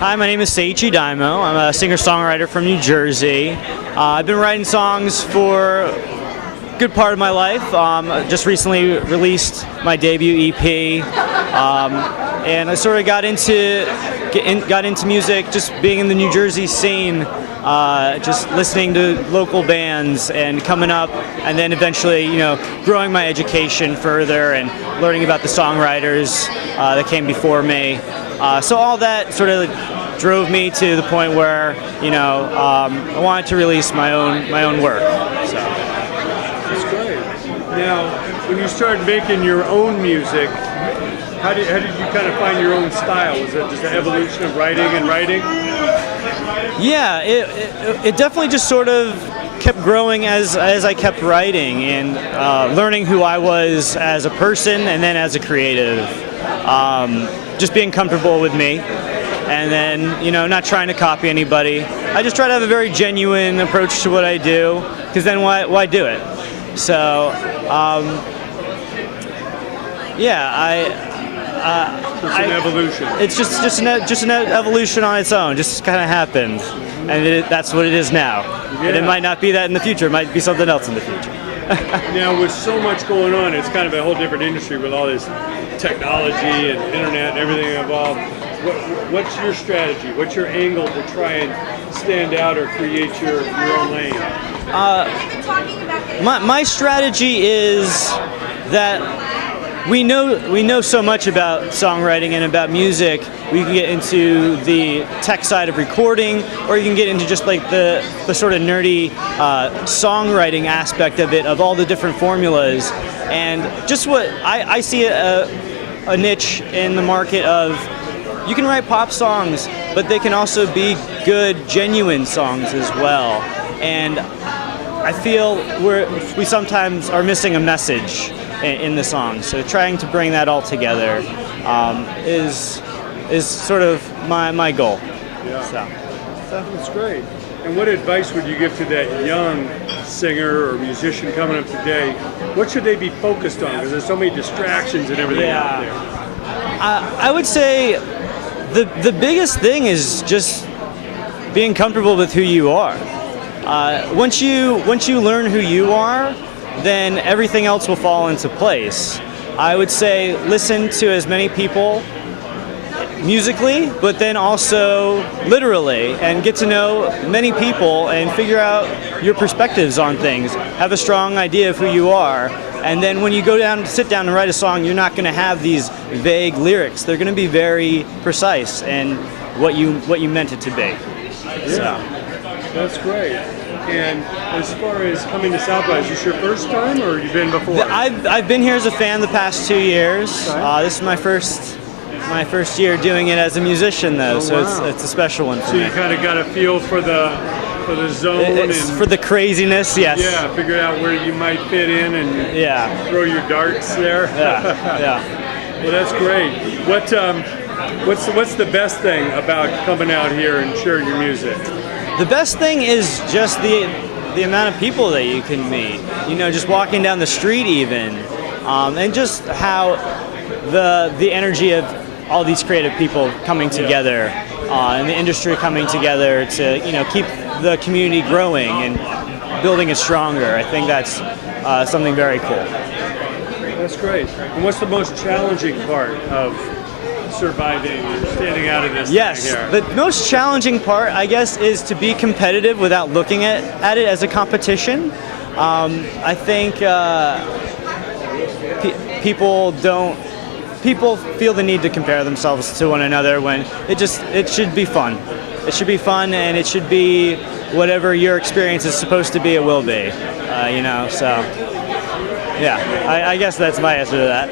Hi, my name is SEICHI DYNAMO. I'm a singer-songwriter from New Jersey. I've been writing songs for a good part of my life. Just recently released my debut EP, and I sort of got into music just being in the New Jersey scene, just listening to local bands and coming up, and then eventually, growing my education further and learning about the songwriters that came before me. So all that sort of drove me to the point where, I wanted to release my own work. So. That's great. Now, when you started making your own music, how did you kind of find your own style? Was it just an evolution of writing and writing? Yeah, it definitely just sort of kept growing as I kept writing and learning who I was as a person and then as a creative. Just being comfortable with me, and then, not trying to copy anybody. I just try to have a very genuine approach to what I do, because then why do it? So, yeah, it's an evolution. It's just an evolution on its own. Just kind of happened, and that's what it is now. Yeah. And it might not be that in the future. It might be something else in the future. Now, with so much going on, it's kind of a whole different industry with all this technology and internet and everything involved. What's your strategy? What's your angle to try and stand out or create your own lane? My strategy is that we know so much about songwriting and about music. We can get into the tech side of recording, or you can get into just like the sort of nerdy songwriting aspect of it, of all the different formulas. And just what I see a niche in the market of, you can write pop songs, but they can also be good, genuine songs as well. And I feel we sometimes are missing a message in the song. So trying to bring that all together is sort of my goal. Yeah. So that's great. And what advice would you give to that young singer or musician coming up today? What should they be focused on? Because there's so many distractions and everything out there. I would say the biggest thing is just being comfortable with who you are. Once you learn who you are, then everything else will fall into place. I would say listen to as many people musically, but then also literally, and get to know many people and figure out your perspectives on things. Have a strong idea of who you are, and then when you sit down and write a song, you're not going to have these vague lyrics. They're going to be very precise and what you meant it to be. Yeah, so. That's great. And as far as coming to South by, is this your first time, or you've been before? I've been here as a fan the past 2 years. Okay. This is my first year doing it as a musician, though, so it's a special one for me. So you kind of got a feel for the zone and for the craziness, yes. Yeah, figure out where you might fit in and throw your darts there. Yeah. Well, that's great. What's the best thing about coming out here and sharing your music? The best thing is just the amount of people that you can meet. Just walking down the street even, and just how the energy of all these creative people coming together, and the industry coming together to keep the community growing and building it stronger. I think that's something very cool. That's great. And what's the most challenging part of surviving and standing out of this thing here? The most challenging part, I guess, is to be competitive without looking at it as a competition. I think people feel the need to compare themselves to one another when it should be fun. It should be fun, and it should be whatever your experience is supposed to be, it will be. So yeah, I guess that's my answer to that.